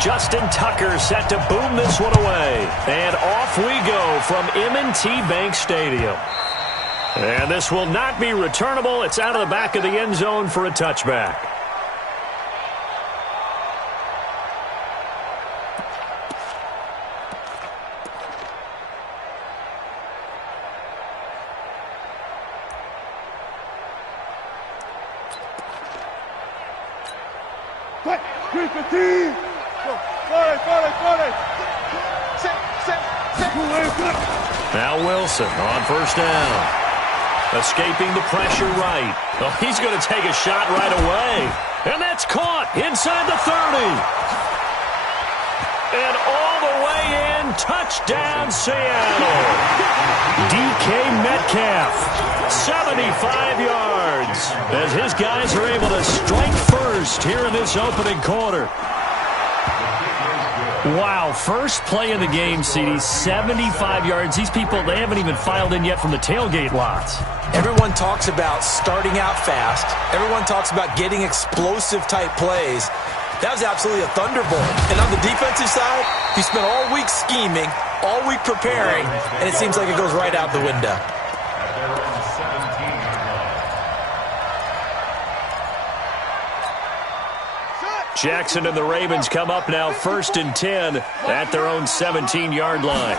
Justin Tucker set to boom this one away. And off we go from M&T Bank Stadium. And this will not be returnable. It's out of the back of the end zone for a touchback. Now Wilson on first down. Escaping the pressure right. Oh, he's going to take a shot right away. And that's caught inside the 30. And all the way in. Touchdown, Seattle. DK Metcalf, 75 yards. As his guys are able to strike first here in this opening quarter. Wow, first play of the game, CD, 75 yards. These people, they haven't even filed in yet from the tailgate lots. Everyone talks about starting out fast. Everyone talks about getting explosive-type plays. That was absolutely a thunderbolt. And on the defensive side, he spent all week scheming, all week preparing, and it seems like it goes right out the window. Jackson and the Ravens come up now 1st and 10 at their own 17-yard line.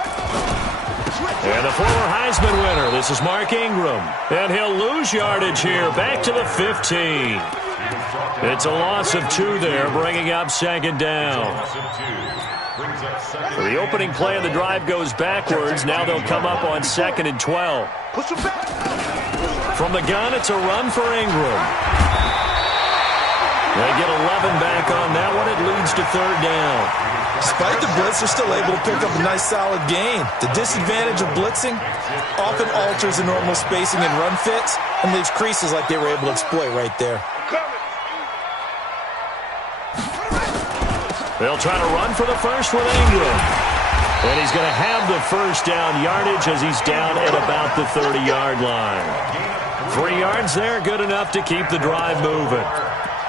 And the former Heisman winner, this is Mark Ingram. And he'll lose yardage here, back to the 15. It's a loss of 2 there, bringing up 2nd down. The opening play of the drive goes backwards. Now they'll come up on 2nd and 12. From the gun, it's a run for Ingram. They get 11 back on that one. It leads to 3rd down. Despite the blitz, they're still able to pick up a nice, solid gain. The disadvantage of blitzing often alters the normal spacing and run fits and leaves creases like they were able to exploit right there. They'll try to run for the first with Ingram. And he's going to have the first down yardage as he's down at about the 30-yard line. 3 yards there, good enough to keep the drive moving.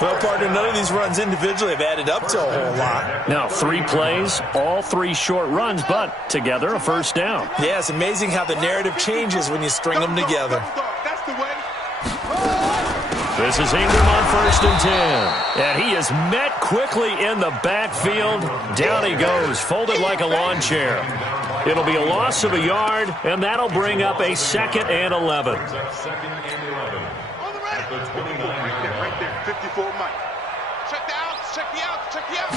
Well, partner, none of these runs individually have added up to a whole lot. Now, 3 plays, all 3 short runs, but together a first down. Yeah, it's amazing how the narrative changes when you string them together. This is Ingram on 1st and 10. And he is met quickly in the backfield. Down he goes, folded like a lawn chair. It'll be a loss of a yard, and that'll bring up a 2nd and 11. Right there, 54 Mike. Check the outs, check the outs, check the outs.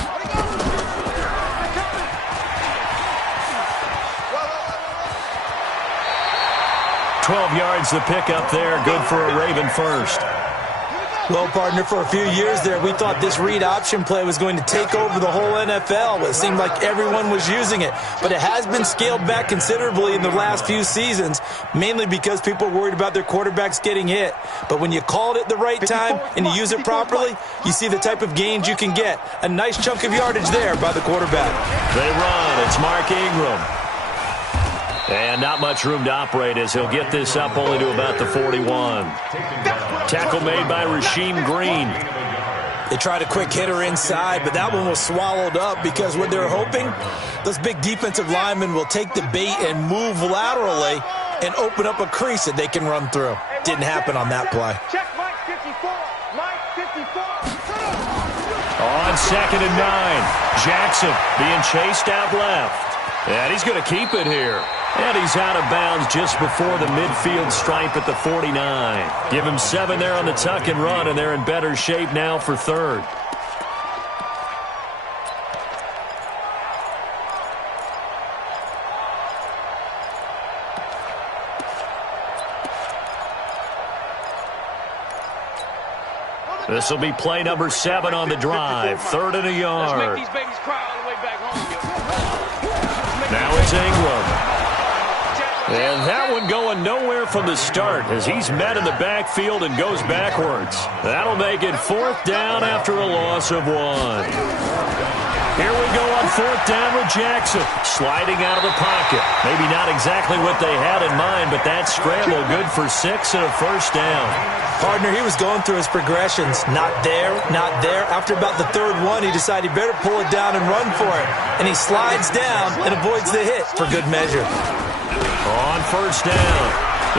12 yards the pickup there, good for a Raven first. Well, partner, for a few years there, we thought this read option play was going to take over the whole NFL. It seemed like everyone was using it, but it has been scaled back considerably in the last few seasons, mainly because people are worried about their quarterbacks getting hit. But when you call it at the right time and you use it properly, you see the type of gains you can get. A nice chunk of yardage there by the quarterback. They run. It's Mark Ingram. And not much room to operate as he'll get this up only to about the 41. Tackle made by Rasheem Green. They tried a quick hitter inside, but that one was swallowed up because what they're hoping, those big defensive linemen will take the bait and move laterally and open up a crease that they can run through. Didn't happen on that play. Check Mike 54. Mike 54. On 2nd and 9. Jackson being chased out left. And he's going to keep it here. And he's out of bounds just before the midfield stripe at the 49. Give him 7 there on the tuck and run, and they're in better shape now for 3rd. This will be play number 7 on the drive. 3rd and a yard. Let's make these babies cry all the way back home. Now it's Ingram. And that one going nowhere from the start as he's met in the backfield and goes backwards. That'll make it 4th down after a loss of 1. Here we go on fourth down with Jackson. Sliding out of the pocket. Maybe not exactly what they had in mind, but that scramble good for 6 and a first down. Partner, he was going through his progressions. Not there, not there. After about the third one, he decided he better pull it down and run for it. And he slides down and avoids the hit for good measure. On first down,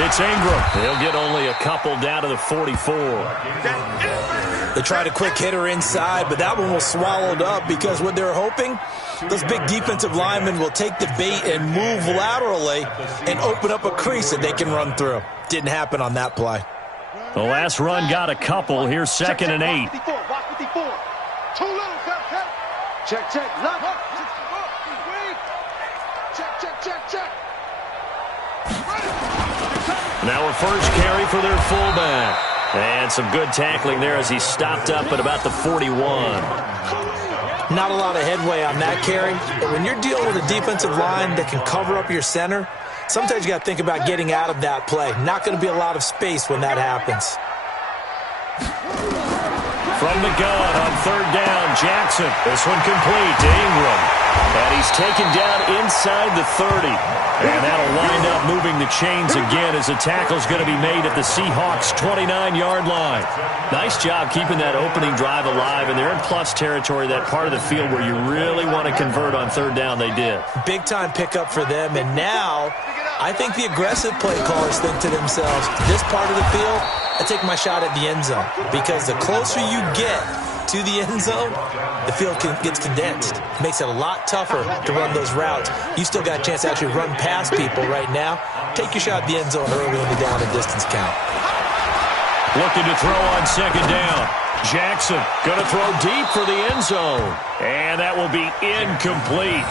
it's Ingram. He'll get only a couple down to the 44. They tried a quick hitter inside, but that one was swallowed up because what they're hoping, those big defensive linemen will take the bait and move laterally and open up a crease that they can run through. Didn't happen on that play. The last run got a couple. Here's 2nd and 8. Watch 54. Too little, check. Check. Check. Now a first carry for their fullback. And some good tackling there as he stopped up at about the 41. Not a lot of headway on that carry, but when you're dealing with a defensive line that can cover up your center, sometimes you got to think about getting out of that play. Not going to be a lot of space when that happens. From the gun on third down, Jackson. This one complete to Ingram. And he's taken down inside the 30. And that'll wind up moving the chains again as the tackle's going to be made at the Seahawks' 29-yard line. Nice job keeping that opening drive alive, and they're in plus territory, that part of the field where you really want to convert on third down. They did. Big-time pickup for them, and now I think the aggressive play callers think to themselves, this part of the field, I take my shot at the end zone, because the closer you get to the end zone, the field gets condensed. Makes it a lot tougher to run those routes. You still got a chance to actually run past people right now. Take your shot at the end zone early in the down and distance count. Looking to throw on second down. Jackson going to throw deep for the end zone. And that will be incomplete.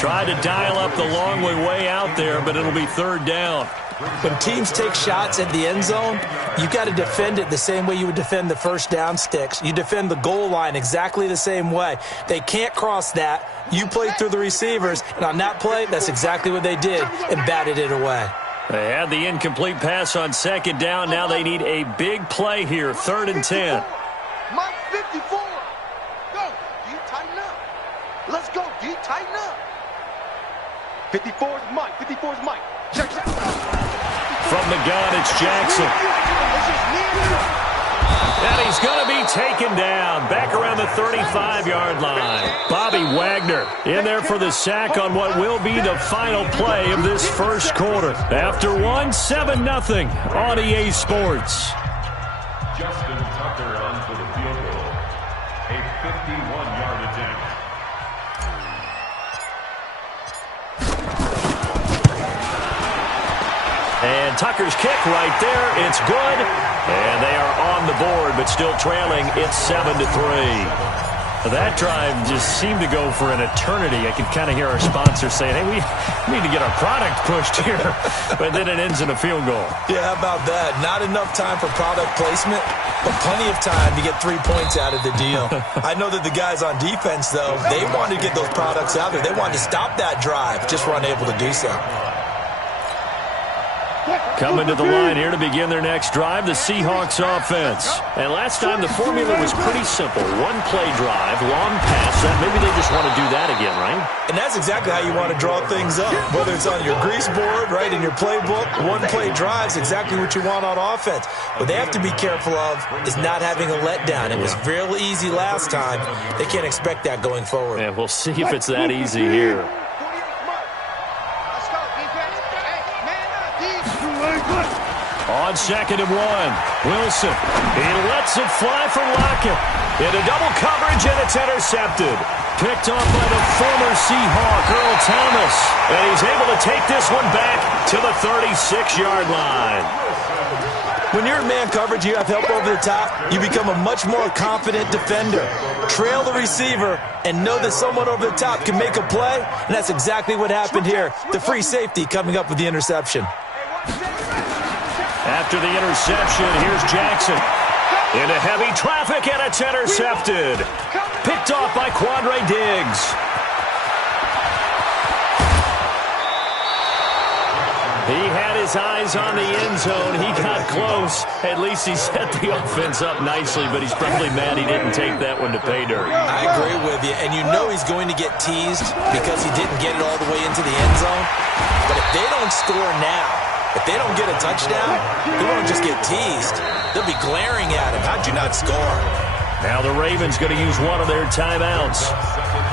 Tried to dial up the long way out there, but it'll be third down. When teams take shots at the end zone, you've got to defend it the same way you would defend the first down sticks. You defend the goal line exactly the same way. They can't cross that. You play through the receivers, and on that play, that's exactly what they did and batted it away. They had the incomplete pass on second down. Now they need a big play here, 3rd and 10. Mike 54. Go. Do you tighten up? Let's go. Do you tighten up? 54 is Mike. 54 is Mike. Check. From the gun, it's Jackson. And he's going to be taken down back around the 35-yard line. Bobby Wagner in there for the sack on what will be the final play of this first quarter. After 7-0 on EA Sports. Justin Tucker on for the field goal. A 51-yard attempt. And Tucker's kick right there. It's good. And they are on the board, but still trailing. It's 7-3. That drive just seemed to go for an eternity. I could kind of hear our sponsor saying, hey, we need to get our product pushed here. But then it ends in a field goal. Yeah, how about that? Not enough time for product placement, but plenty of time to get 3 points out of the deal. I know that the guys on defense, though, they wanted to get those products out there. They wanted to stop that drive, just were unable to do so. Coming to the line here to begin their next drive, the Seahawks offense. And last time the formula was pretty simple. One-play drive, long pass. Maybe they just want to do that again, right? And that's exactly how you want to draw things up. Whether it's on your grease board, right, in your playbook, one-play drive is exactly what you want on offense. What they have to be careful of is not having a letdown. It was real easy last time. They can't expect that going forward. Yeah, we'll see if it's that easy here. On 2nd and 1, Wilson. He lets it fly from Lockett. Into double coverage, and it's intercepted. Picked off by the former Seahawk, Earl Thomas. And he's able to take this one back to the 36-yard line. When you're in man coverage, you have help over the top, you become a much more confident defender. Trail the receiver and know that someone over the top can make a play, and that's exactly what happened here. The free safety coming up with the interception. After the interception, here's Jackson. Into heavy traffic, and it's intercepted. Picked off by Quandre Diggs. He had his eyes on the end zone. He got close. At least he set the offense up nicely, but he's probably mad he didn't take that one to pay dirt. I agree with you, and you know he's going to get teased because he didn't get it all the way into the end zone. But if they don't score now, if they don't get a touchdown, he won't just get teased. They'll be glaring at him. How'd you not score? Now the Ravens going to use one of their timeouts.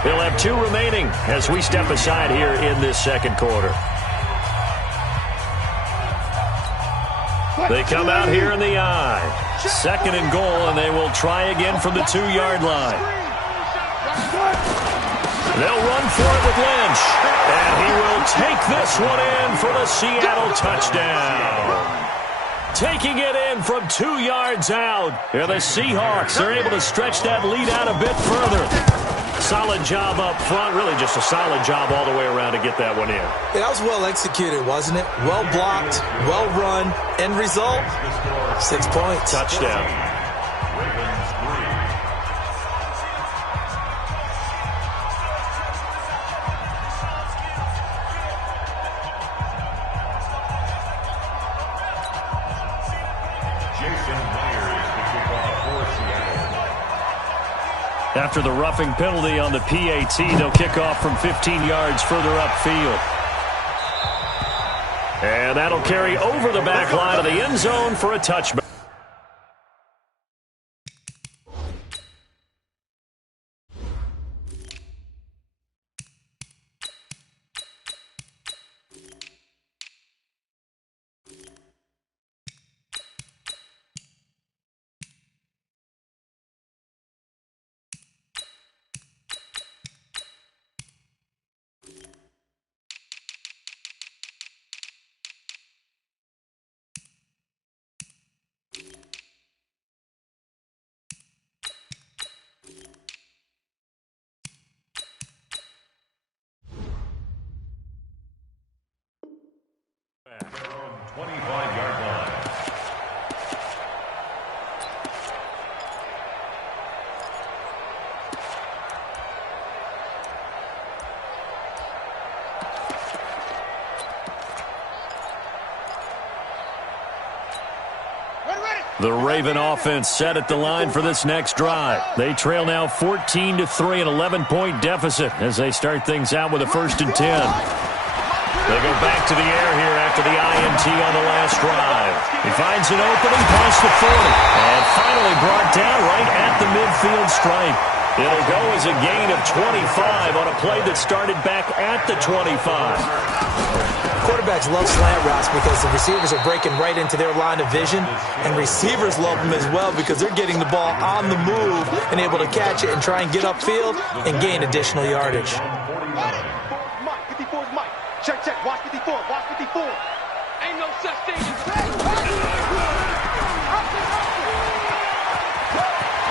They'll have 2 remaining as we step aside here in this second quarter. They come out here in the I. 2nd and goal, and they will try again from the 2-yard line. They'll run for it with Lynch. And he will take this one in for the Seattle touchdown. Taking it in from 2 yards out. And the Seahawks are able to stretch that lead out a bit further. Solid job up front. Really just a solid job all the way around to get that one in. Yeah, that was well executed, wasn't it? Well blocked, well run. End result, 6 points. Touchdown. After the roughing penalty on the PAT, they'll kick off from 15 yards further upfield. And that'll carry over the back line of the end zone for a touchback. Their own 25-yard line. The Raven offense set at the line for this next drive. They trail now 14-3, an 11-point deficit as they start things out with a 1st and 10. They go back to the air here after the INT on the last drive. He finds an opening past the 40 and finally brought down right at the midfield stripe. It'll go as a gain of 25 on a play that started back at the 25. Quarterbacks love slant routes because the receivers are breaking right into their line of vision, and receivers love them as well because they're getting the ball on the move and able to catch it and try and get upfield and gain additional yardage. 54's Mike. Check, check. Watch 54. Watch 54. Ain't no such thing as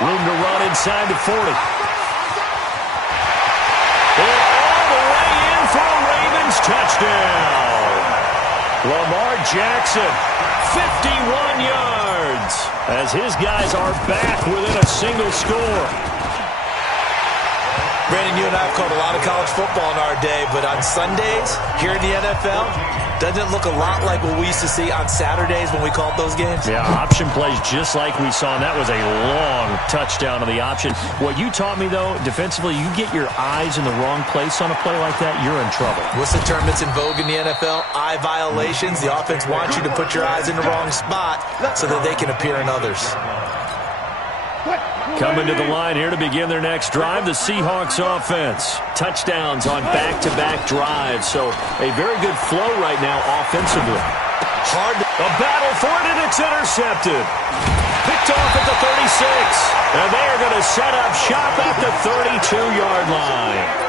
room to run inside the 40. And all the way in for a Ravens touchdown. Lamar Jackson, 51 yards, as his guys are back within a single score. Brandon, you and I have called a lot of college football in our day, but on Sundays, here in the NFL, doesn't it look a lot like what we used to see on Saturdays when we called those games? Yeah, option plays just like we saw, and that was a long touchdown on the option. What you taught me, though, defensively, you get your eyes in the wrong place on a play like that, you're in trouble. What's the term that's in vogue in the NFL? Eye violations. The offense wants you to put your eyes in the wrong spot so that they can appear in others. Coming to the line here to begin their next drive, the Seahawks offense. Touchdowns on back-to-back drives, so a very good flow right now offensively. A battle for it, and it's intercepted. Picked off at the 36, and they are going to set up shop at the 32-yard line.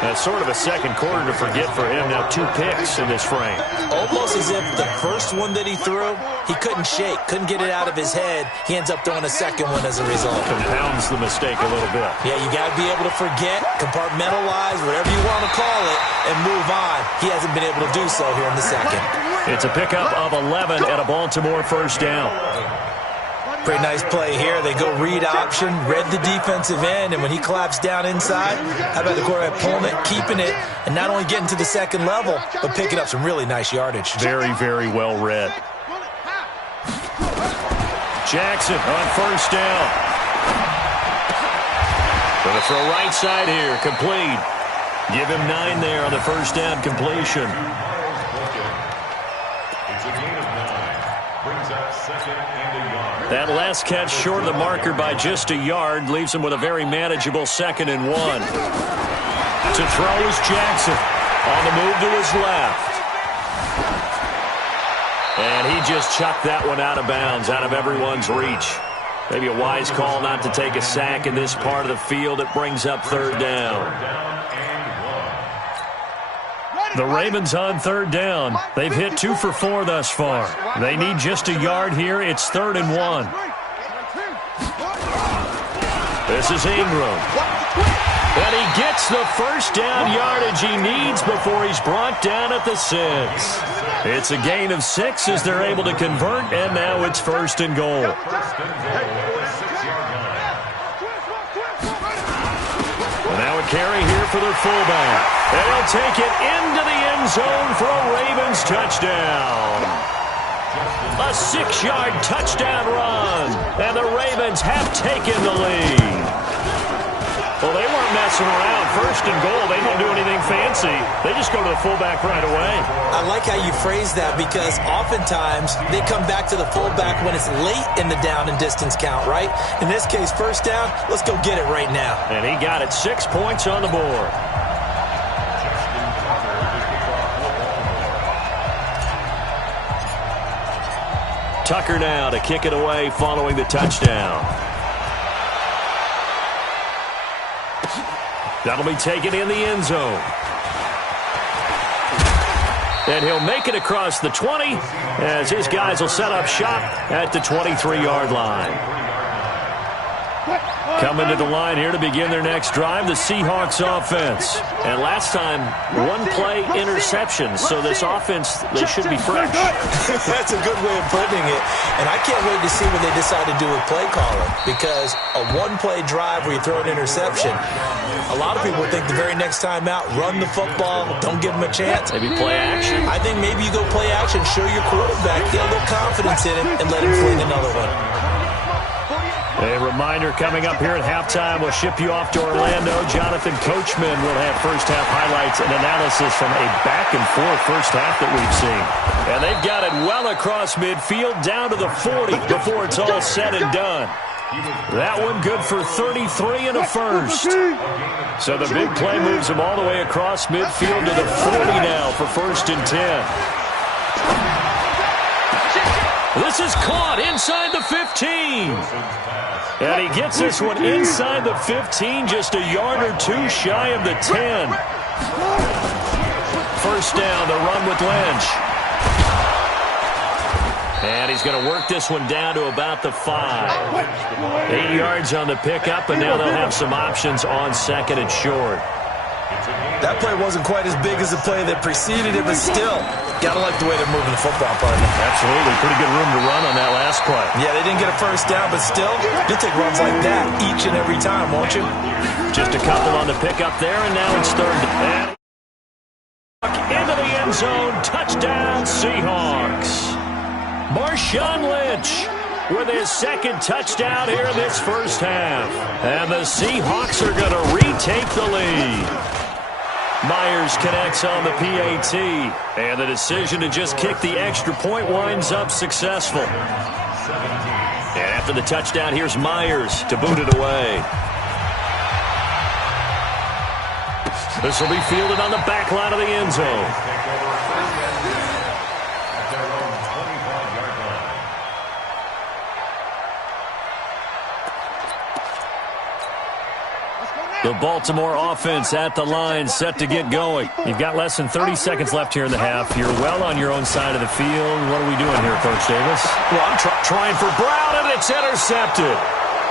That's sort of a second quarter to forget for him. Now 2 picks in this frame. Almost as if the first one that he threw, he couldn't shake, couldn't get it out of his head. He ends up throwing a second one as a result. Compounds the mistake a little bit. Yeah, you got to be able to forget, compartmentalize, whatever you want to call it, and move on. He hasn't been able to do so here in the second. It's a pickup of 11 and a Baltimore first down. Pretty nice play here. They go read option, read the defensive end, and when he collapsed down inside, how about the quarterback pulling it, keeping it, and not only getting to the second level, but picking up some really nice yardage. Very, very well read. Jackson on first down. Going to throw right side here, complete. Give him 9 there on the first down completion. It's a gain of 9. Brings up second and a yard. That last catch short of the marker by just a yard leaves him with a very manageable 2nd and 1. To throw is Jackson. On the move to his left. And he just chucked that one out of bounds, out of everyone's reach. Maybe a wise call not to take a sack in this part of the field. It brings up 3rd down. The Ravens on 3rd down. They've hit 2 for 4 thus far. They need just a yard here. It's 3rd and 1. This is Ingram. And he gets the first down yardage he needs before he's brought down at the 6. It's a gain of 6 as they're able to convert, and now it's 1st and goal. Now a carry here for their fullback. And he'll take it into the end zone for a Ravens touchdown. A 6-yard touchdown run. And the Ravens have taken the lead. Well, they weren't messing around. 1st and goal, they don't do anything fancy. They just go to the fullback right away. I like how you phrase that because oftentimes they come back to the fullback when it's late in the down and distance count, right? In this case, 1st down, let's go get it right now. And he got it. 6 points on the board. Tucker now to kick it away following the touchdown. That'll be taken in the end zone. And he'll make it across the 20 as his guys will set up shop at the 23-yard line. Coming to the line here to begin their next drive, the Seahawks offense. And last time, 1-play interception. So this offense, they should be fresh. That's a good way of putting it. And I can't wait to see what they decide to do with play calling. Because a 1-play drive where you throw an interception, a lot of people think the very next time out, run the football, don't give them a chance. Maybe play action. I think maybe you go play action, show your quarterback, get a little confidence in him, and let him fling another one. A reminder coming up here at halftime, we'll ship you off to Orlando. Jonathan Coachman will have first-half highlights and analysis from a back-and-forth first half that we've seen. And they've got it well across midfield, down to the 40 before it's all said and done. That one good for 33 and a first. So the big play moves him all the way across midfield to the 40 now for 1st and 10. This is caught inside the 15. And he gets this one inside the 15, just a yard or 2 shy of the 10. 1st down, the run with Lynch. And he's going to work this one down to about the 5. 8 yards on the pickup, and now they'll have some options on 2nd and short. That play wasn't quite as big as the play that preceded it, but still, got to like the way they're moving the football, partner. Absolutely. Pretty good room to run on that last play. Yeah, they didn't get a 1st down, but still, you'll take runs like that each and every time, won't you? Just a couple on the pickup there, and now it's 3rd. Into the end zone. Touchdown, Seahawks. Marshawn Lynch with his 2nd touchdown here in this first half. And the Seahawks are going to retake the lead. Myers connects on the PAT. And the decision to just kick the extra point winds up successful. And after the touchdown, here's Myers to boot it away. This will be fielded on the back line of the end zone. The Baltimore offense at the line, set to get going. You've got less than 30 seconds left here in the half. You're well on your own side of the field. What are we doing here, Coach Davis? Well, I'm trying for Brown, and it's intercepted.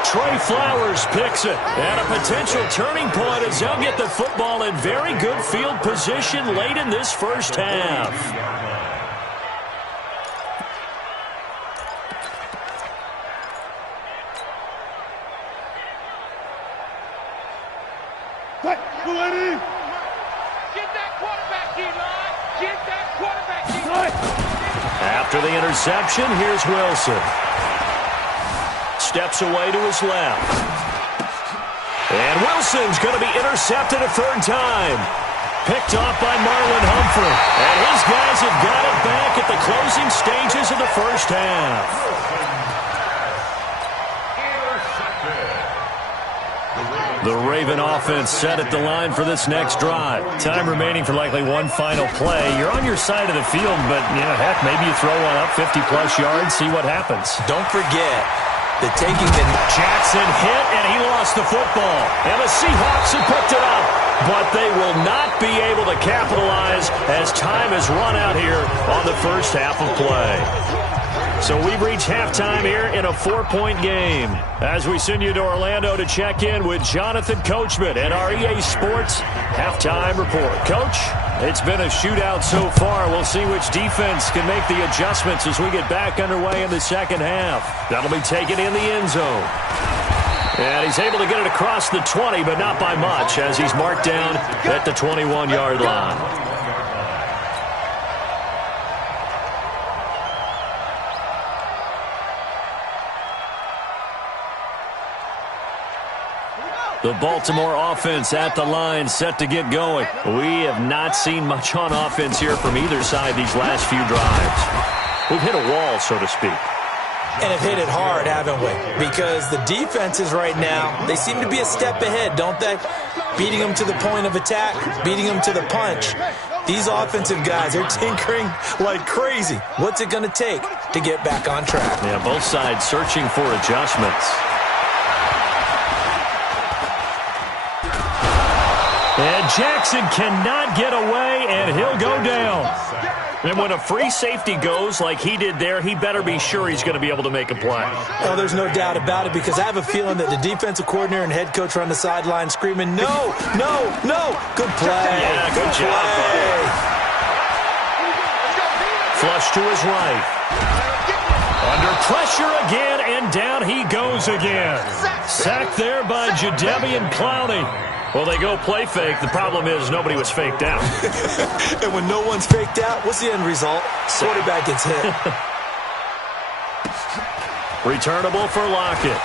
Trey Flowers picks it. And a potential turning point as they'll get the football in very good field position late in this first half. Get that quarterback, D-line. Get that quarterback, D-line. After the interception, here's Wilson. Steps away to his left. And Wilson's going to be intercepted a third time. Picked off by Marlon Humphrey. And his guys have got it back at the closing stages of the first half. The Raven offense set at the line for this next drive. Time remaining for likely one final play. You're on your side of the field, but, heck, maybe you throw one up 50-plus yards, see what happens. Don't forget that taking the... Jackson hit, and he lost the football. And the Seahawks have picked it up, but they will not be able to capitalize as time has run out here on the first half of play. So we've reached halftime here in a 4-point game. As we send you to Orlando to check in with Jonathan Coachman and our EA Sports halftime report. Coach, it's been a shootout so far. We'll see which defense can make the adjustments as we get back underway in the second half. That'll be taken in the end zone. And he's able to get it across the 20, but not by much, as he's marked down at the 21-yard line. The Baltimore offense at the line, set to get going. We have not seen much on offense here from either side these last few drives. We've hit a wall, so to speak. And have hit it hard, haven't we? Because the defenses right now, they seem to be a step ahead, don't they? Beating them to the point of attack, beating them to the punch. These offensive guys are tinkering like crazy. What's it going to take to get back on track? Yeah, both sides searching for adjustments. And Jackson cannot get away, and he'll go down. And when a free safety goes like he did there, he better be sure he's going to be able to make a play. Oh, there's no doubt about it, because I have a feeling that the defensive coordinator and head coach are on the sideline screaming, no, no, no. Good play. Yeah, good job, buddy. Flush to his right. Under pressure again, and down he goes again. Sacked there by Jadeveon Clowney. Well, they go play fake. The problem is nobody was faked out. And when no one's faked out, what's the end result? Quarterback gets hit. Returnable for Lockett.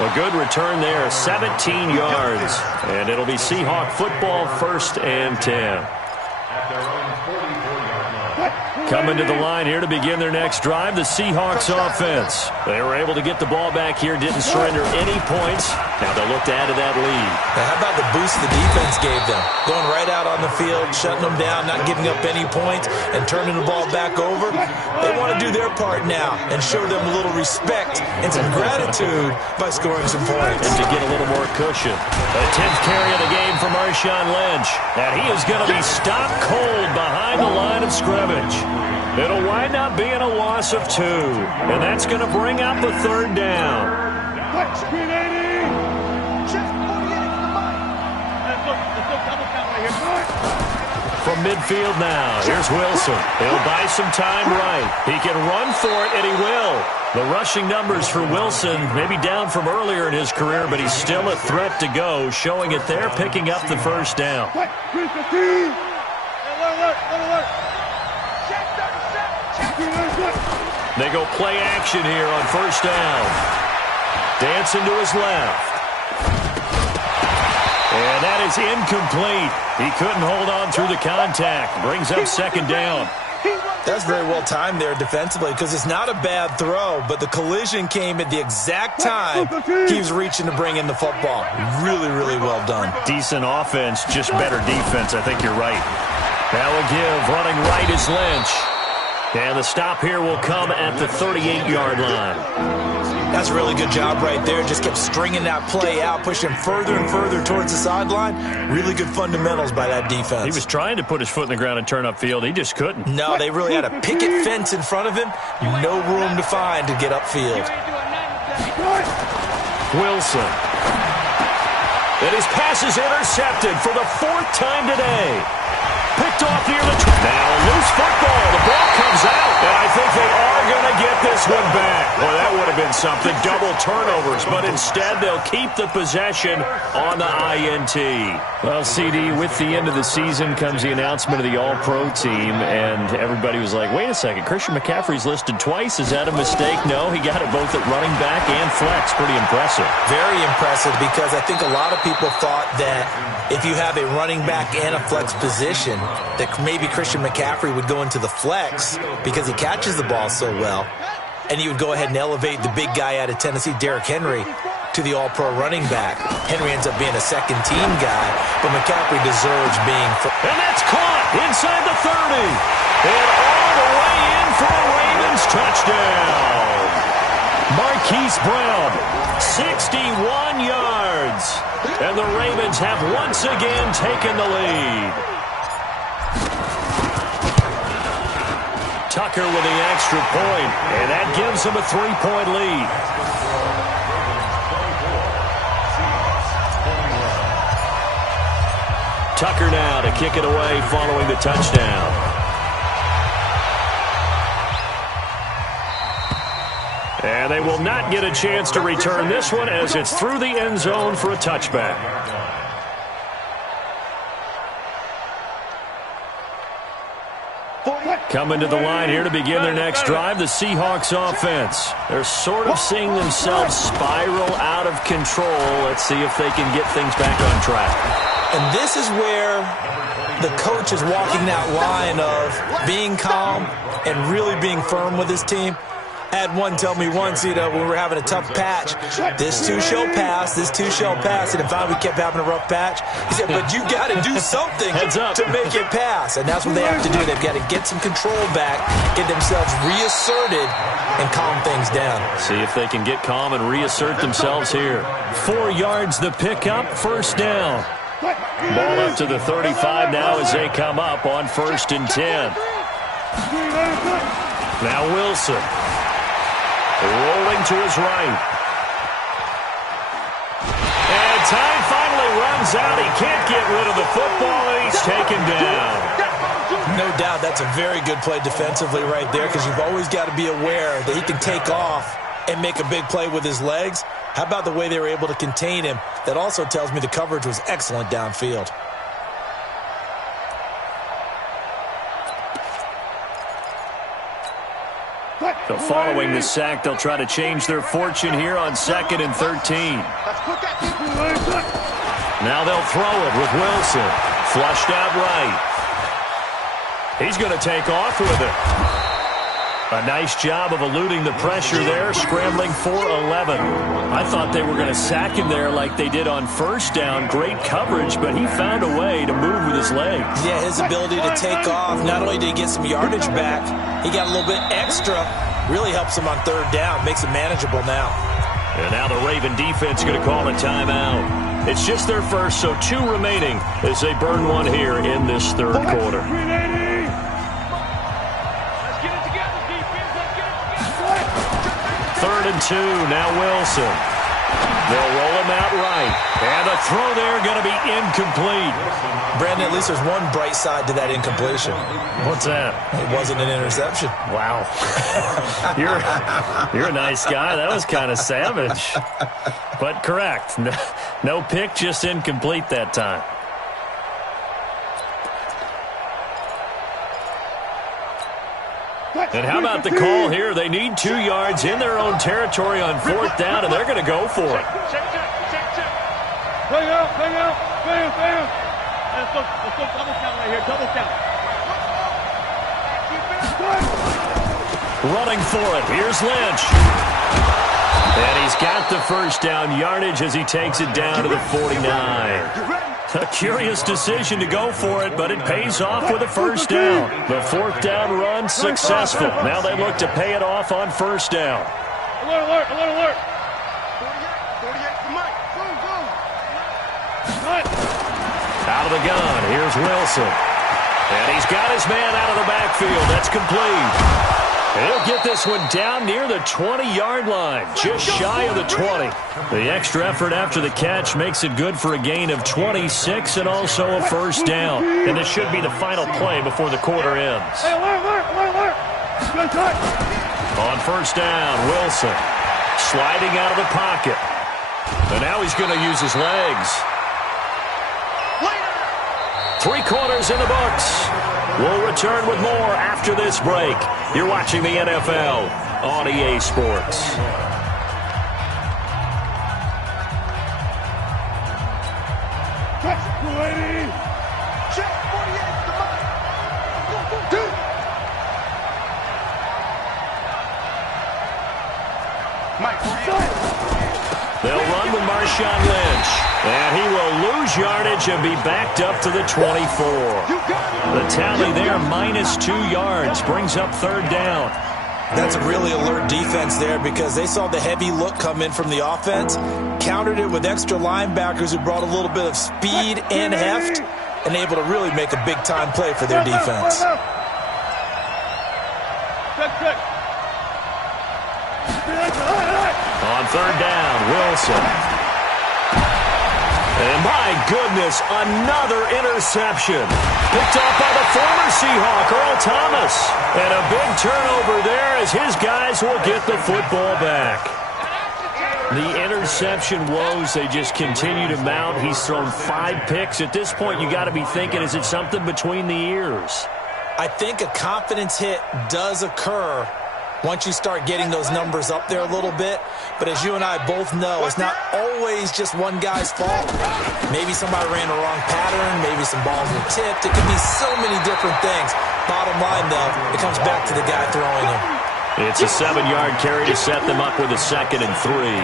A good return there, 17 yards. And it'll be Seahawk football, 1st and 10. Coming to the line here to begin their next drive, the Seahawks offense. They were able to get the ball back here, didn't surrender any points. Now they'll look to add to that lead. Now, how about the boost the defense gave them? Going right out on the field, shutting them down, not giving up any points, and turning the ball back over. They want to do their part now and show them a little respect and some gratitude by scoring some points. And to get a little more cushion. A 10th carry of the game for Marshawn Lynch. And he is going to be stopped cold behind the line of scrimmage. It'll wind up being a loss of 2. And that's going to bring up a 3rd down. From midfield now, here's Wilson. He'll buy some time right. He can run for it, and he will. The rushing numbers for Wilson may be down from earlier in his career, but he's still a threat to go, showing it there, picking up the 1st down. They go play action here on 1st down. Dancing to his left. And that is incomplete. He couldn't hold on through the contact. Brings up 2nd down. That's very well timed there defensively, because it's not a bad throw, but the collision came at the exact time he was reaching to bring in the football. Really, really well done. Decent offense, just better defense. I think you're right. Now a give. Running right is Lynch. And the stop here will come at the 38-yard line. That's a really good job right there. Just kept stringing that play out, pushing further and further towards the sideline. Really good fundamentals by that defense. He was trying to put his foot in the ground and turn upfield. He just couldn't. No, they really had a picket fence in front of him. No room to find to get upfield. Wilson. And his pass is intercepted for the 4th time today. Picked off near the... Now a loose football. The ball comes out. And I think they are going to get this one back. Well, that would have been something. Double turnovers. But instead, they'll keep the possession on the INT. Well, CD, with the end of the season comes the announcement of the All-Pro team. And everybody was like, wait a second. Christian McCaffrey's listed twice. Is that a mistake? No, he got it both at running back and flex. Pretty impressive. Very impressive, because I think a lot of people thought that if you have a running back and a flex position, that maybe Christian McCaffrey would go into the flex because he catches the ball so well, and he would go ahead and elevate the big guy out of Tennessee, Derrick Henry, to the all-pro running back. Henry ends up being a second-team guy, but McCaffrey deserves being... And that's caught inside the 30. And all the way in for a Ravens touchdown. Marquise Brown, 61 yards. And the Ravens have once again taken the lead. Tucker with the extra point, and that gives them a 3-point lead. Tucker now to kick it away following the touchdown. And they will not get a chance to return this one as it's through the end zone for a touchback. Coming to the line here to begin their next drive, the Seahawks offense. They're sort of seeing themselves spiral out of control. Let's see if they can get things back on track. And this is where the coach is walking that line of being calm and really being firm with his team. I had one tell me once, when we were having a tough patch, this too shall pass, this too shall pass. And if we kept having a rough patch, he said, but you got to do something to make it pass. And that's what they have to do. They've got to get some control back, get themselves reasserted, and calm things down. See if they can get calm and reassert themselves here. 4 yards the pickup, first down. Ball up to the 35 now as they come up on 1st and 10. Now Wilson. Rolling to his right. And time finally runs out. He can't get rid of the football, and he's taken down. No doubt that's a very good play defensively right there, because you've always got to be aware that he can take off and make a big play with his legs. How about the way they were able to contain him? That also tells me the coverage was excellent downfield. So following the sack, they'll try to change their fortune here on 2nd and 13. Now they'll throw it with Wilson. Flushed out right. He's going to take off with it. A nice job of eluding the pressure there, scrambling for 11. I thought they were going to sack him there like they did on 1st down. Great coverage, but he found a way to move with his legs. Yeah, his ability to take off, not only did he get some yardage back, he got a little bit extra. Really helps him on 3rd down, makes it manageable now. And now the Raven defense is going to call a timeout. It's just their first, so 2 remaining as they burn one here in this 3rd quarter. 3rd and 2, now Wilson. They'll roll him out right. And the throw there going to be incomplete. Brandon, at least there's one bright side to that incompletion. What's that? It wasn't an interception. Wow. You're a nice guy. That was kind of savage. But correct. No pick, just incomplete that time. And how about the call here? They need 2 yards in their own territory on 4th down, and they're going to go for it. Bring out. Let's go double count right here, double count. Running for it. Here's Lynch. And he's got the 1st down yardage as he takes it down to the 49. A curious decision to go for it, but it pays off with a 1st down. The 4th down run successful. Now they look to pay it off on 1st down. Alert. 48 for Mike. Out of the gun, here's Wilson. And he's got his man out of the backfield. That's complete. He'll get this one down near the 20-yard line, just shy of the 20. The extra effort after the catch makes it good for a gain of 26 and also a first down. And this should be the final play before the quarter ends. Hey, alert. Good touch. On first down, Wilson sliding out of the pocket. And now he's going to use his legs. 3 quarters in the books. We'll return with more after this break. You're watching the NFL on EA Sports. Touch, 280. Check 48 to Mike. Dude. Mike, They'll run with Marshawn Lynch. And he will lose yardage and be backed up to the 24. The tally there, -2 yards, brings up third down. That's a really alert defense there because they saw the heavy look come in from the offense, countered it with extra linebackers who brought a little bit of speed and heft, and able to really make a big-time play for their defense. Check. On third down, Wilson. And my goodness, another interception. Picked off by the former Seahawk, Earl Thomas. And a big turnover there as his guys will get the football back. The interception woes, they just continue to mount. He's thrown 5 picks. At this point, you got to be thinking, is it something between the ears? I think a confidence hit does occur once you start getting those numbers up there a little bit. But as you and I both know, it's not always just one guy's fault. Maybe somebody ran the wrong pattern. Maybe some balls were tipped. It could be so many different things. Bottom line, though, it comes back to the guy throwing them. It's a 7-yard carry to set them up with a 2nd and 3.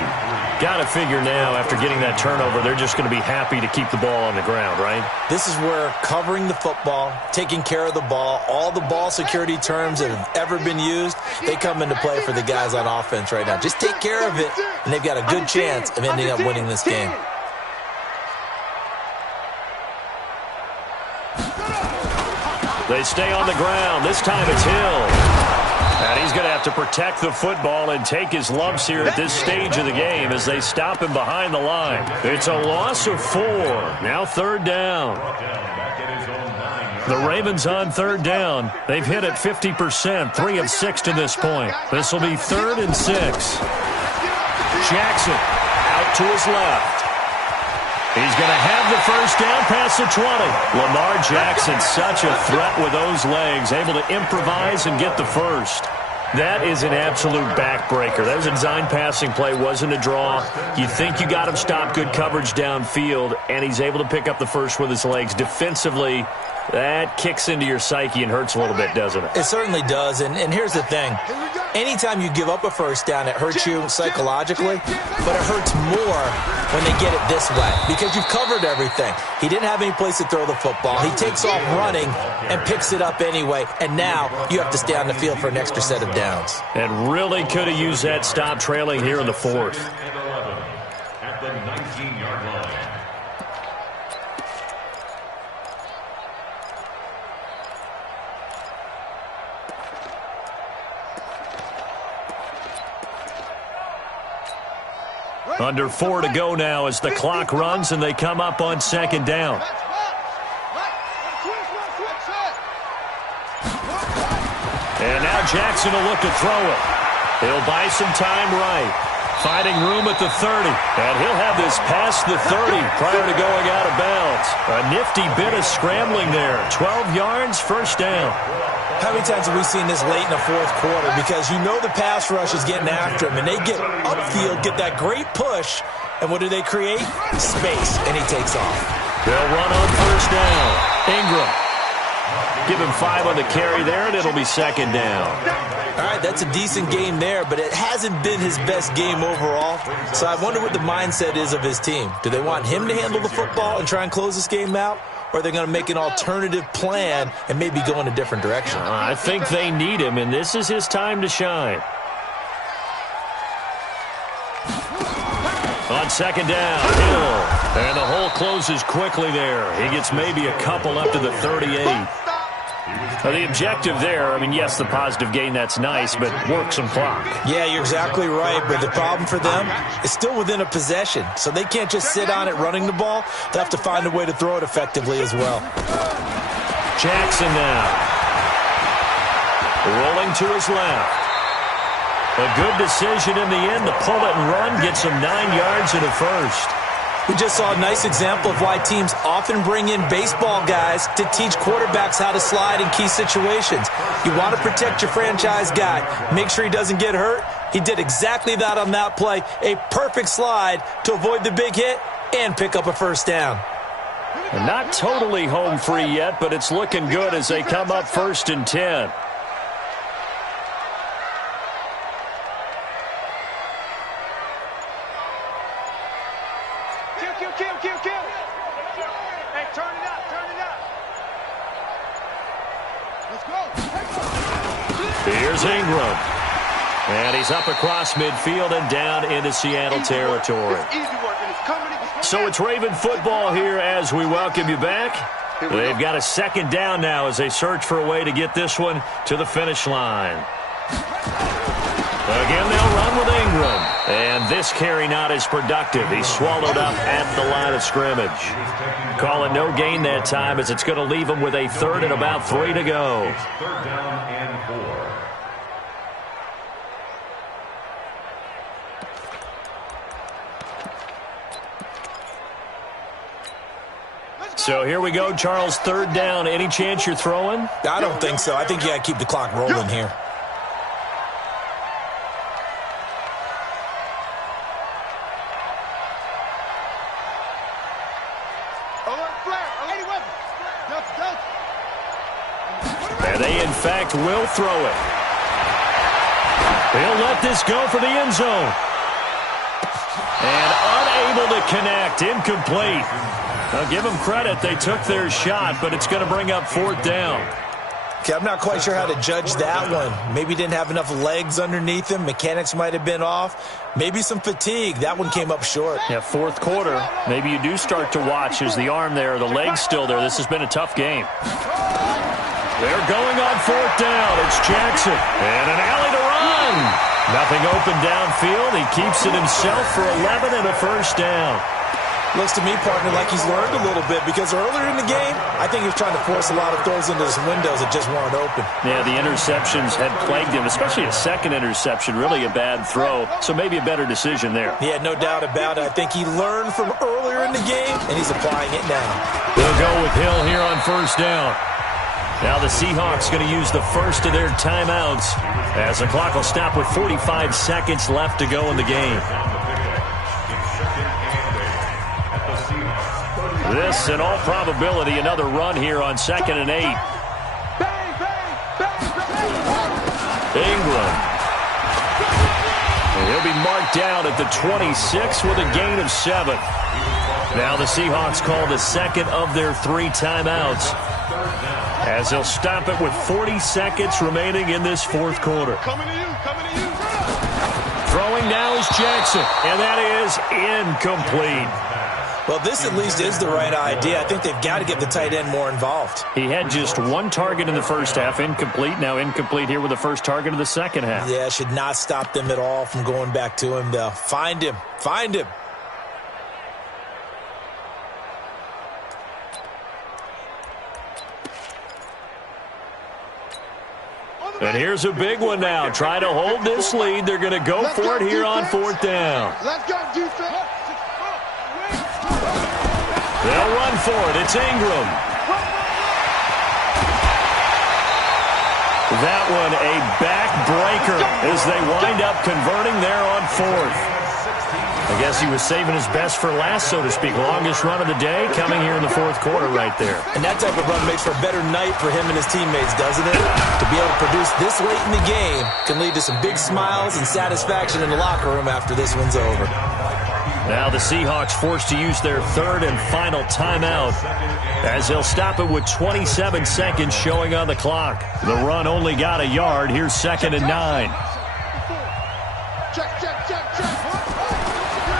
Got to figure now, after getting that turnover, they're just going to be happy to keep the ball on the ground, right? This is where covering the football, taking care of the ball, all the ball security terms that have ever been used, they come into play for the guys on offense right now. Just take care of it, and they've got a good chance of ending up winning this game. They stay on the ground. This time it's Hill. And he's going to have to protect the football and take his lumps here at this stage of the game as they stop him behind the line. It's a loss of 4. Now third down. The Ravens on third down. They've hit at 50%, 3 of 6 to this point. This will be 3rd and 6. Jackson out to his left. He's going to have the first down past the 20. Lamar Jackson, such a threat with those legs, able to improvise and get the first. That is an absolute backbreaker. That was a design passing play, wasn't a draw. You think you got him stopped, good coverage downfield, and he's able to pick up the first with his legs. Defensively, that kicks into your psyche and hurts a little bit, doesn't it? It certainly does, and here's the thing. Anytime you give up a first down, it hurts you psychologically, but it hurts more when they get it this way because you've covered everything. He didn't have any place to throw the football. He takes off running and picks it up anyway, and now you have to stay on the field for an extra set of downs. And really could have used that stop trailing here in the 4th. At the 19-yard line. Under 4 to go now as the clock runs and they come up on 2nd down. And now Jackson will look to throw it. He'll buy some time right. Finding room at the 30. And he'll have this past the 30 prior to going out of bounds. A nifty bit of scrambling there. 12 yards, first down. How many times have we seen this late in the 4th quarter? Because you know the pass rush is getting after him, and they get upfield, get that great push, and what do they create? Space, and he takes off. They'll run on first down. Ingram. Give him 5 on the carry there, and it'll be 2nd down. All right, that's a decent game there, but it hasn't been his best game overall. So I wonder what the mindset is of his team. Do they want him to handle the football and try and close this game out? Or are they going to make an alternative plan and maybe go in a different direction? I think they need him, and this is his time to shine. On 2nd down, Hill. And the hole closes quickly there. He gets maybe a couple up to the 38. Well, the objective there, I mean, yes, the positive gain, that's nice, but work some clock. Yeah, you're exactly right, but the problem for them is still within a possession, so they can't just sit on it running the ball. They have to find a way to throw it effectively as well. Jackson now. Rolling to his left. A good decision in the end to pull it and run, gets him 9 yards and a first. We just saw a nice example of why teams often bring in baseball guys to teach quarterbacks how to slide in key situations. You want to protect your franchise guy. Make sure he doesn't get hurt. He did exactly that on that play. A perfect slide to avoid the big hit and pick up a first down. And not totally home free yet, but it's looking good as they come up 1st and 10. Here's Ingram. And he's up across midfield and down into Seattle territory. So it's Raven football here as we welcome you back. They've got a 2nd down now as they search for a way to get this one to the finish line. Again, they'll run with Ingram. And this carry not as productive. He's swallowed up at the line of scrimmage. Call it no gain that time as it's going to leave him with a 3rd and about 3 to go. 3rd down and 4. So here we go, Charles, 3rd down. Any chance you're throwing? I don't think so. I think you got to keep the clock rolling here. And they, in fact, will throw it. He'll let this go for the end zone. And unable to connect, incomplete. Now, give them credit. They took their shot, but it's going to bring up 4th down. Okay, I'm not quite sure how to judge that one. Maybe didn't have enough legs underneath him. Mechanics might have been off. Maybe some fatigue. That one came up short. Yeah, 4th quarter. Maybe you do start to watch. Is the arm there, the leg's still there? This has been a tough game. They're going on 4th down. It's Jackson. And an alley to run. Nothing open downfield. He keeps it himself for 11 and a first down. Looks to me, partner, like he's learned a little bit because earlier in the game, I think he was trying to force a lot of throws into some windows that just weren't open. Yeah, the interceptions had plagued him, especially a 2nd interception, really a bad throw, so maybe a better decision there. Yeah, no doubt about it. I think he learned from earlier in the game, and he's applying it now. They'll go with Hill here on 1st down. Now the Seahawks going to use the first of their timeouts as the clock will stop with 45 seconds left to go in the game. This, in all probability, another run here on 2nd and 8. Ingram. And he'll be marked down at the 26 with a gain of 7. Now the Seahawks call the 2nd of their 3 timeouts as they'll stop it with 40 seconds remaining in this 4th quarter. Throwing now is Jackson, and that is incomplete. Well, this at least is the right idea. I think they've got to get the tight end more involved. He had just 1 target in the first half, incomplete. Now incomplete here with the first target of the second half. Yeah, should not stop them at all from going back to him, though. Find him. Find him. And here's a big one now. Try to hold this lead. They're going to go for it here on 4th down. Let's go, defense. They'll run for it. It's Ingram. That one a backbreaker as they wind up converting there on 4th. I guess he was saving his best for last, so to speak. Longest run of the day coming here in the 4th quarter right there. And that type of run makes for a better night for him and his teammates, doesn't it? To be able to produce this late in the game can lead to some big smiles and satisfaction in the locker room after this one's over. Now the Seahawks forced to use their 3rd and final timeout as they'll stop it with 27 seconds showing on the clock. The run only got a yard. Here's 2nd and 9. Check.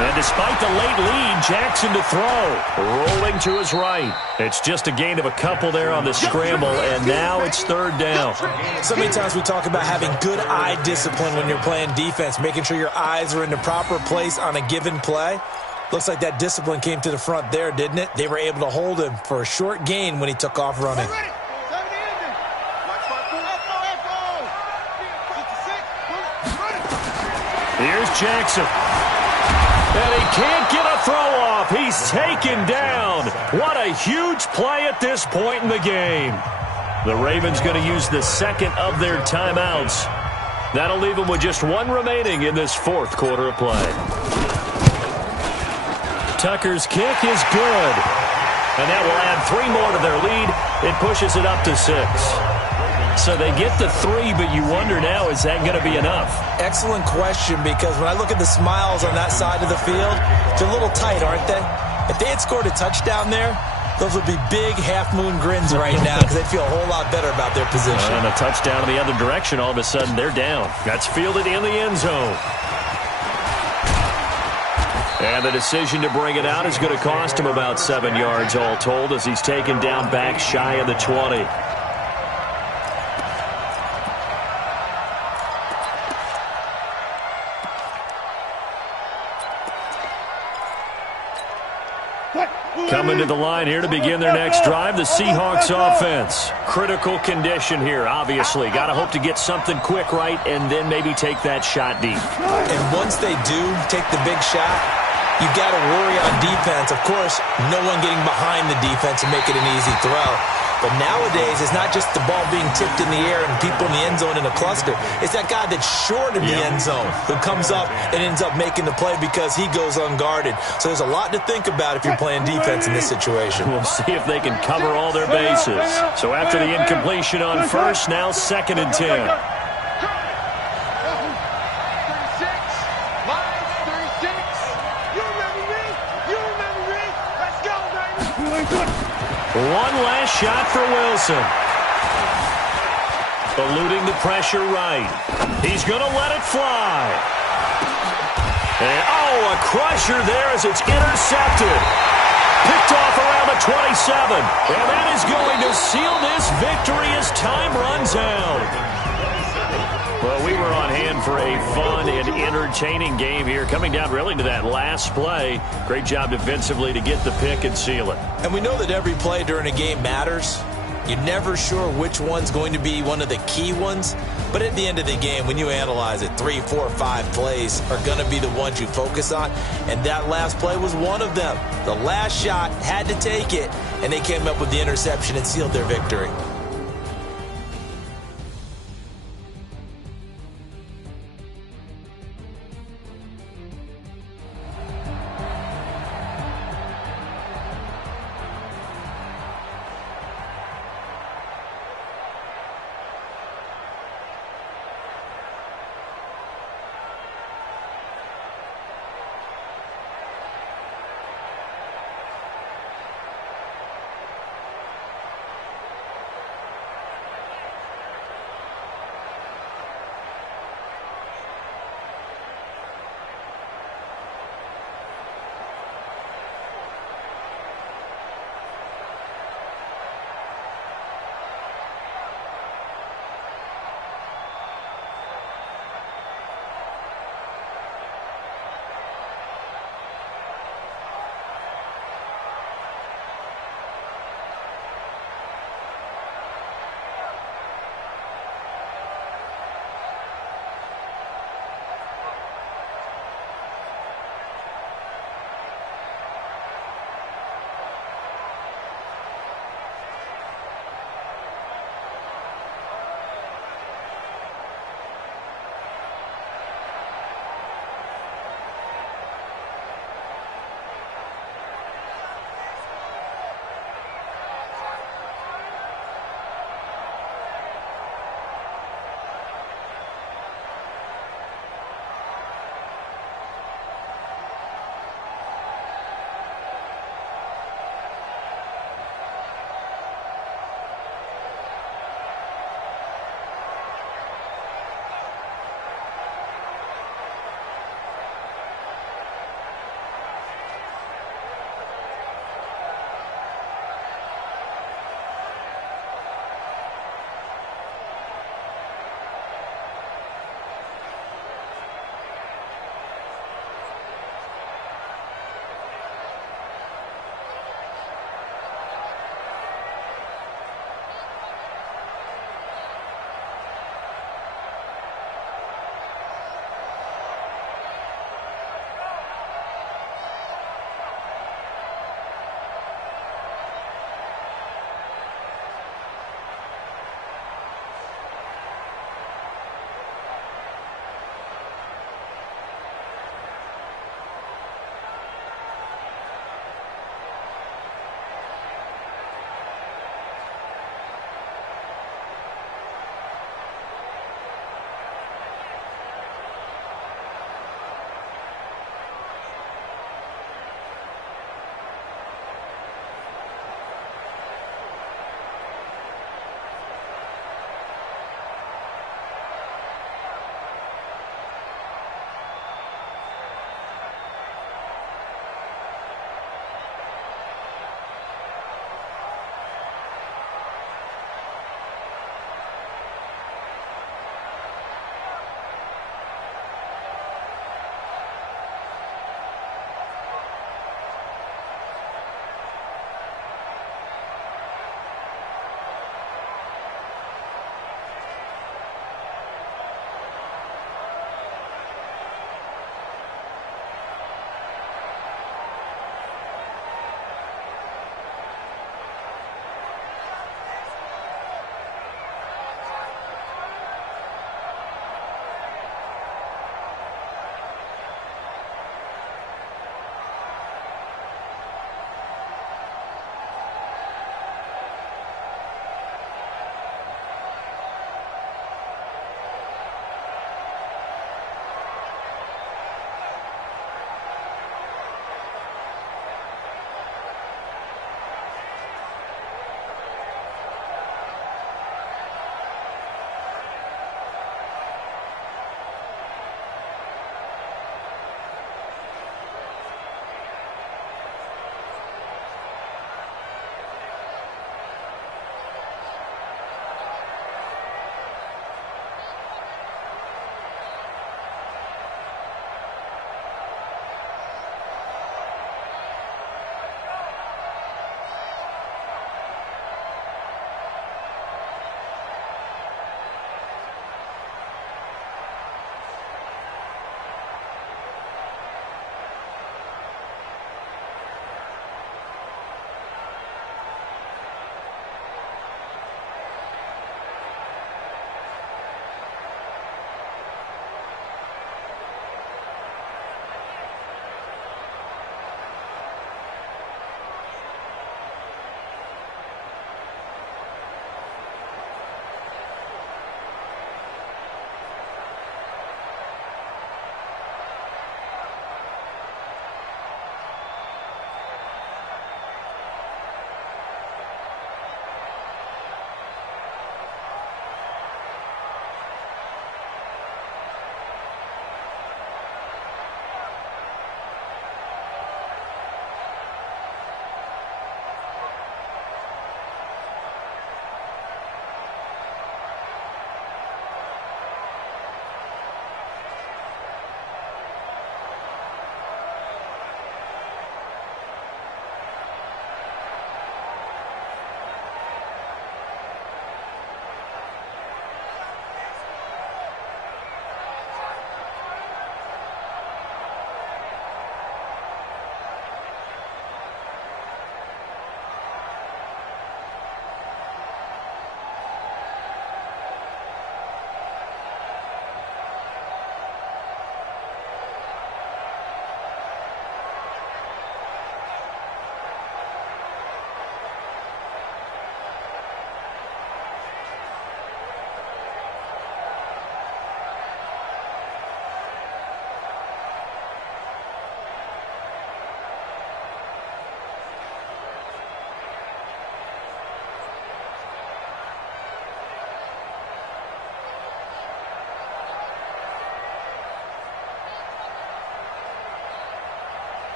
And despite the late lead, Jackson to throw. Rolling to his right. It's just a gain of a couple there on the scramble, and now it's third down. So many times we talk about having good eye discipline when you're playing defense, making sure your eyes are in the proper place on a given play. Looks like that discipline came to the front there, didn't it? They were able to hold him for a short gain when he took off running. Here's Jackson. And he can't get a throw off. He's taken down. What a huge play at this point in the game. The Ravens going to use the second of their timeouts. That'll leave them with just one remaining in this fourth quarter of play. Tucker's kick is good. And that will add 3 more to their lead. It pushes it up to 6. So they get the 3, but you wonder now, is that going to be enough? Excellent question, because when I look at the smiles on that side of the field, they're a little tight, aren't they? If they had scored a touchdown there, those would be big half-moon grins right now because they feel a whole lot better about their position. And a touchdown in the other direction, all of a sudden they're down. That's fielded in the end zone. And the decision to bring it out is going to cost him about 7 yards all told as he's taken down back shy of the 20. Coming to the line here to begin their next drive, the Seahawks offense. Critical condition here, obviously. Got to hope to get something quick right and then maybe take that shot deep. And once they do take the big shot, you got to worry on defense. Of course, no one getting behind the defense and making an easy throw. But nowadays, it's not just the ball being tipped in the air and people in the end zone in a cluster. It's that guy that's short of the end zone who comes up and ends up making the play because he goes unguarded. So there's a lot to think about if you're playing defense in this situation. We'll see if they can cover all their bases. So after the incompletion on first, now 2nd and 10. One last shot for Wilson. Eluding the pressure right. He's going to let it fly. And, a crusher there as it's intercepted. Picked off around the 27. And that is going to seal this victory as time runs out. Well, we were on hand for a fun and entertaining game here, coming down really to that last play. Great job defensively to get the pick and seal it. And we know that every play during a game matters. You're never sure which one's going to be one of the key ones. But at the end of the game, when you analyze it, 3, 4, 5 plays are going to be the ones you focus on. And that last play was one of them. The last shot had to take it, and they came up with the interception and sealed their victory.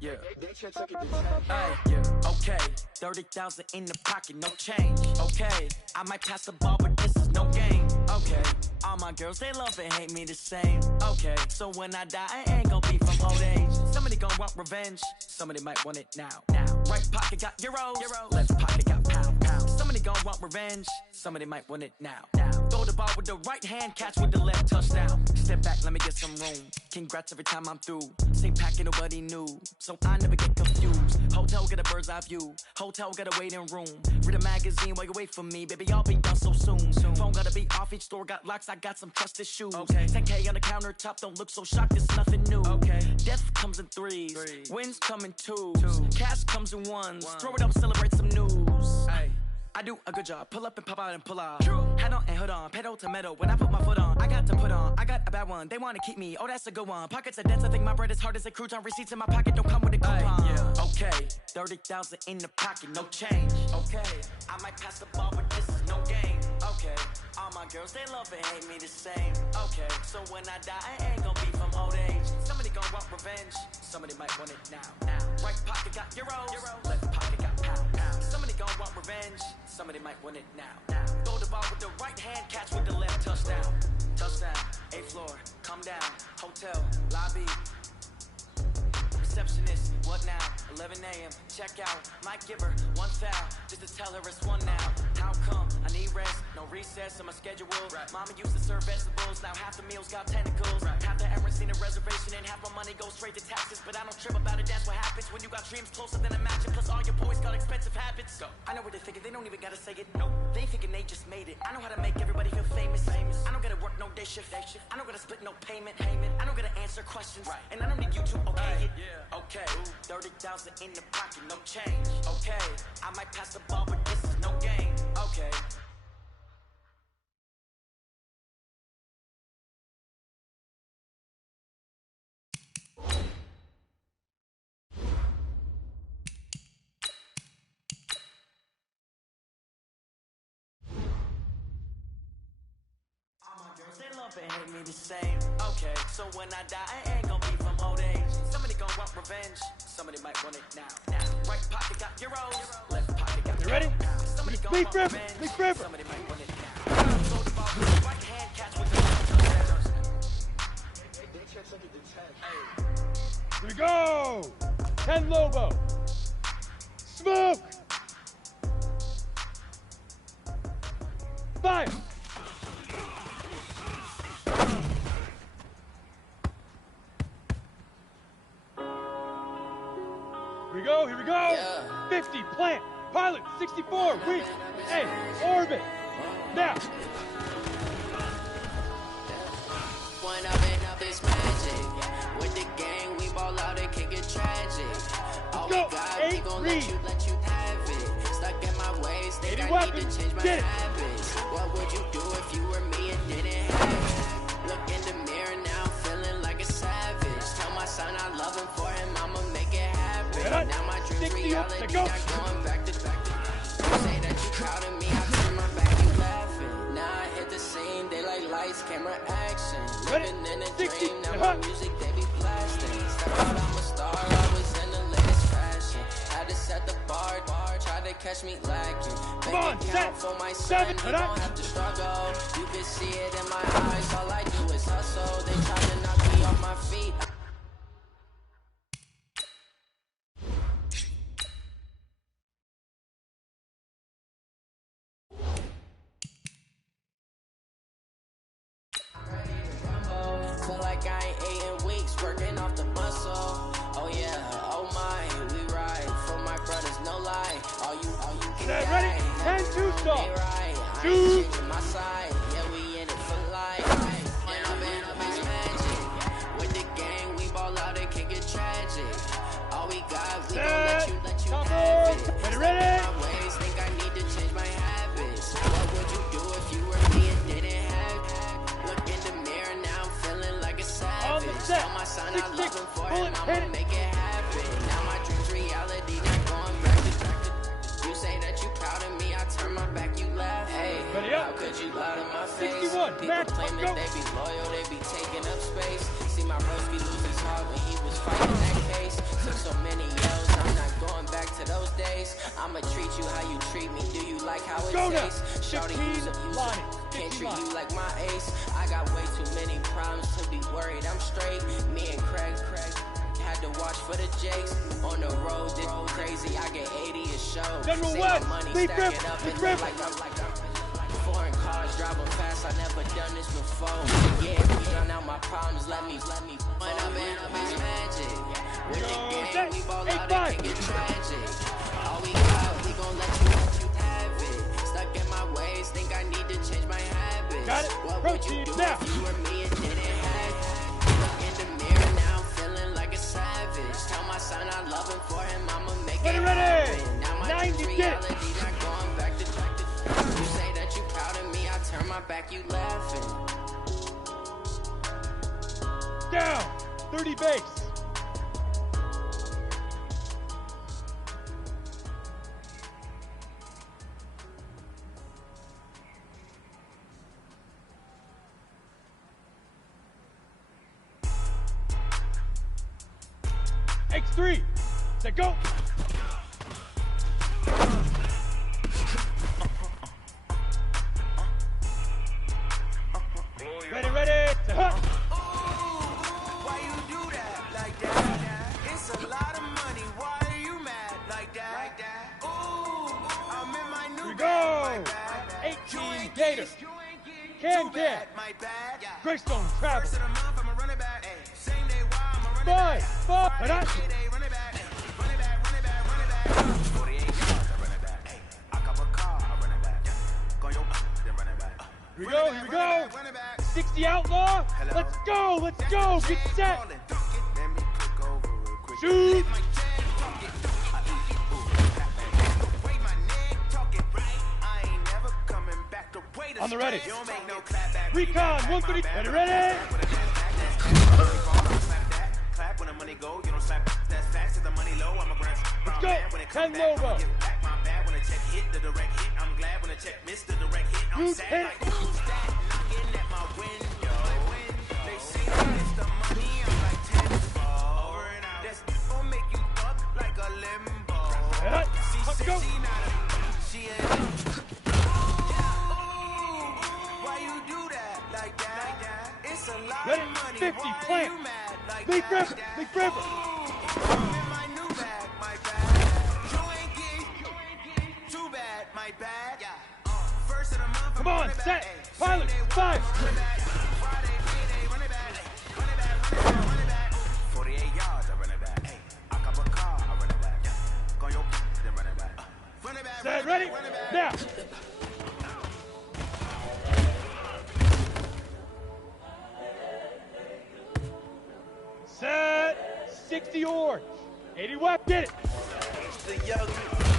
Yeah. Hey, yeah. Okay. 30,000 in the pocket, no change. Okay. I might pass the ball, but this is no game. Okay. All my girls, they love and hate me the same. Okay. So when I die, I ain't gonna be from old age. Somebody gonna want revenge. Somebody might want it now. Right pocket got euros. Left pocket got pound. Somebody gonna want revenge. Somebody might want it now. Throw the ball with the right hand, catch with the left, touchdown. Step back, let me get some room. Congrats every time I'm through. Same packet, nobody knew, so I never get confused. Hotel got a bird's eye view. Hotel got a waiting room. Read a magazine while you wait for me, baby. I'll be done so soon. Phone gotta be off. Each store got locks. I got some trusted shoes. Okay. 10K on the countertop. Don't look so shocked. It's nothing new. Okay. Death comes in threes. Wins come in twos. Cash comes in ones. Throw it up, celebrate some news. Hey. I do a good job. Pull up and pop out and pull out. Head on and hood on. Pedal to metal. When I put my foot on, I got to put on. I got a bad one. They want to keep me. Oh, that's a good one. Pockets are dense. I think my bread is hard as a crouton. Receipts in my pocket don't come with a coupon. Yeah. Okay. 30,000 in the pocket. No change. Okay. I might pass the ball, but this is no game. Okay. All my girls, they love and hate me the same. Okay. So when I die, I ain't gonna be from old age. Somebody gonna want revenge. Somebody might want it now. Right pocket got euros. Left pocket got pound. Somebody gonna want revenge. Somebody might win it now. Throw the ball with the right hand, catch with the left, touchdown. Touchdown, 8th floor, come down. Hotel, lobby. Receptionist, what now? 11 a.m., check out. Might give her one foul, just to tell her it's one now. How come? I need rest, no recess in my schedule. Mama used to serve vegetables, now half the meals got tentacles. Half the errands need a reservation and half my money goes straight to taxes. But I don't trip about it, that's what happens when you got dreams closer than a match. Plus all your boys got expensive habits. I know what they're thinking, they don't even gotta say it. Nope. They thinking they just made it. I know how to make everybody feel famous. I don't gotta work no day shift. I don't gotta split no payment. I don't gotta answer questions. And I don't need you to okay it. Okay, 30,000 in the pocket, no change. Okay, I might pass the ball, but this is no game. Okay. All my girls, they love and hate me the same. Okay, so when I die, I ain't gonna be from old age. Somebody gonna want revenge. Somebody might want it now. Right pocket got euros. Left pocket got. You ready? Somebody gonna Big want Ripper. revenge. Big Ripper. Somebody might want it now. Throw the ball with the right hand, catch with the left. Here we go. 10 Lobo. Smoke. Fire. Here we go. Yeah. 50, plant, pilot, 64, weak, hey, orbit, now. When I've been up, it's magic. With the gang, we ball out, it can get tragic. All we got, we gon' let you have it. Stuck in my ways, think I need to change my habits. What would you do if you were me and didn't have it? Look in the mirror now, feeling like a savage. Tell my son I love him, for him I'ma make it happen. Now my dreams reality, not going back to back. You say that you proud of me, I turn my back, you laughing. Now I hit the scene, they like lights, camera, action. Living in a dream, now my music, they be blasting. Step out, I'm a star, always in the latest fashion. Had to set the bar, try to catch me lacking. Make it count for my son, he don't have to struggle. You can see it in my eyes, all I do is hustle. They try to knock me off my feet. Feel like I ain't ate in weeks, working off the muscle. Oh yeah, oh my, we ride for my brothers, no lie. All you can get ready? 10-2 stop. Right. I ain't changing my side. Yeah, we in it for life. When I've been up, it's magic. With the gang, we ball out, it can get tragic. All we got, we gon' let you have it. Ready? My ways, think I need to change my habits. What would you do if you were me and didn't have it? Look in the mirror now, I'm feeling like a savage. Tell my son I love him, for him I'ma make it happen. Now my dreams reality, not going back to back. You say that you proud of me, I turn my back, you laugh. Hey, how could you lie to my face? 61, People claim that they be loyal, they be taking up space. See my broski lose his heart when he was fighting that case. Took so many how it Go now. tastes. Shawty 15 use a line. can't 15 treat line. you like my ace. I got way too many problems to be worried. I'm straight. Me and Craig had to watch for the Jakes. On the road, this crazy. I get 80 a show. General Save West, my money, lead stack grip, it up, lead and grip. like foreign cars driving fast. I never done this before. Yeah, we done out my problems. Let me. When I'm in this magic. With the game, we ball out, it can get tragic. All we got, we gon' let you have it. Stuck in my ways, think I need to change my habits. Got it. What would you do Now. if you were me and didn't have it? Look in the mirror now, I'm feeling like a savage. Tell my son I love him for him, I'ma make it Ready. happen. Now my 90 dream's reality, not going back to you say that you proud of me, I turn my back, you laughing. Down. 30 base. X3. Set go. Ready. Set hut. Why you do that like that? It's a lot of money. Why are you mad like that? Ooh, I'm in my new Here we bag, go. my bag. 18 Gator. Can. My bag. Greystone travel. First of the month, I'ma run it back. Same day, why I'ma run it back. 5. And I. Payday, run it back. Run it back. 48 yards, I run it back. I cop a car, I run it back. Go your then run it back. Here we go. Run it back. 60 outlaw. Hello. Let's go. Get set. Let me click over real quick. Shoot. My chain talking. The way my neck talking. I ain't never coming back the way the On the ready. You don't make no clap back. Recon 130. Ready. Clap when the money go, you don't slap. That's fast, the money low. I'm a grand. Let's go. When it 10 comes back, Lobo. I'ma give back my bad when the check hit the direct hit. I'm glad when the check missed the direct hit. I'm Who's sad hit? like who's that knocking at my window? They say that it's the money. I'm like tenfold. That's gonna make you up like a limbo. Yeah. She Let's said go. she not a. She ain't. Why you do that like that? It's a lot Ready. of money. 50 Why plant. you mad like Lead that? grip. I'm in my new bag, my bag. You ain't getting too bad, my bag. First of the month, Come I'm on, running back. set. Ay, Pilot, Sunday, 5. run it back. Friday, payday, run it back. Ay, run it back. 48 yards, I run it back. Ay, I cop a car, I run it back. Go your then run it back. Run it back. Set. Ready. Run it back. Now. Set. 60 orange. 80 whack. Get it. The young,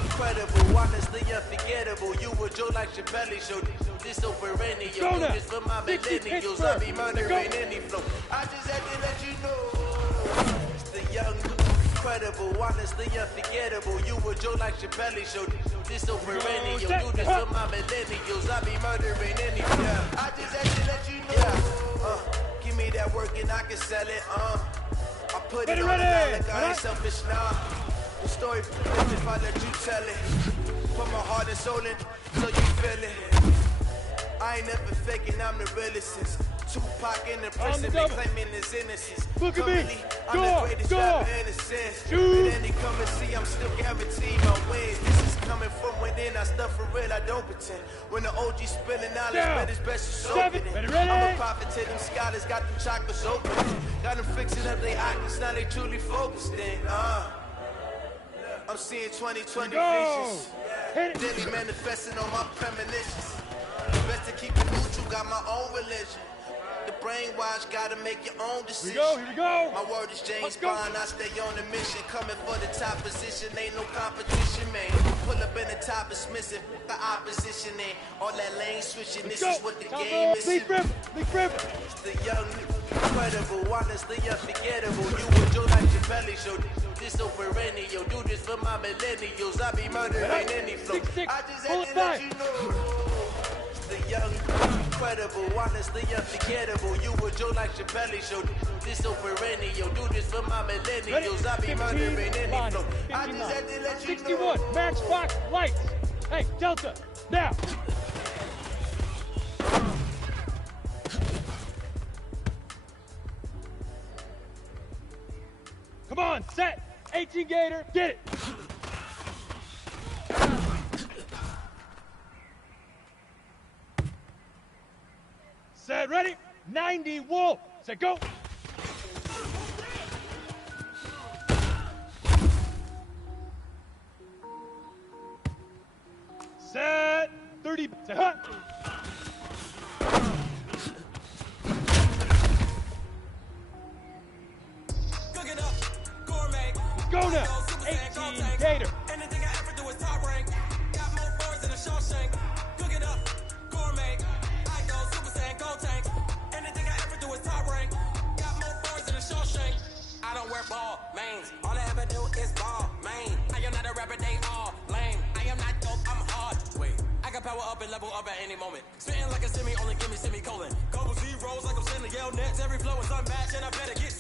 incredible, honestly unforgettable. You were Joe like Chappelle show. This so perennial. Go now. This for my 60 millennials. I be Pittsburgh. murdering Go. any flow. I just had to let you know. It's the young, incredible, honestly unforgettable. You were Joe like Chappelle show. This so perennial. set. Do this for my millennials. I be murdering any flow. I just had to let you know. Give me that work and I can sell it. I put Ready, it on the ready. line like I ain't selfish now. The story if I let you tell it. Put my heart and soul in so you feel it. I ain't never faking, I'm the realest since Tupac in the prison, been claiming his innocence. Look at me. Currently, I'm the greatest rapper in a sense. Shoot. But any come and see, I'm still guaranteed my wins. This is coming from within, I stuff for real, I don't pretend. When the OG spilling knowledge, Down. bet it's best to soak 7. it in. Ready. I'm a prophet to them scholars, got them chakras open. Got them fixing up their eyes, now they truly focused in. I'm seeing 2020 Go. visions. Hit it. Daily manifesting on my premonitions. Best to keep it neutral, got my own religion. The brainwash, gotta make your own decision. Here we go. My word is James Let's go. Bond, I stay on a mission. Coming for the top position, ain't no competition, man. Pull up in the top, is missing. The opposition ain't all that lane switching. This is what the game is. Lead grip. It's the young, incredible, honestly unforgettable. You were Joe like Chappelle show. This so perennial. Do this for my millennials. I be murdering any flow. 6-6. I just Pull had it to let back. you know. It's the young, incredible, honestly unforgettable. You were Joe like Chappelle show. This so perennial. Do this for my millennials. I be murdering any flow. I just had to let you know. 61. Matchbox lights. Hey, Delta. Now. Come on, set. 18 Gator, get it. Set, ready? 90 Wolf. Set, go. Set, 30. Set, huh? Cook it up, gourmet. Let's go now. 18 Gator. Anything I ever do is top rank. Got more boards than a Shawshank. Cook it up, gourmet. I go Super Saiyan, go tank. Anything I ever do is top rank. Got more boards than a Shawshank. I don't wear ball mains. All I ever do is ball main. I am not a rapper, they all lame. I am not dope, I'm hard. Wait, I can power up and level up at any moment. Spitting like a semi, only give me semicolon. Couple zeros like I'm sending Yale nets. Every flow is unmatched, and I better get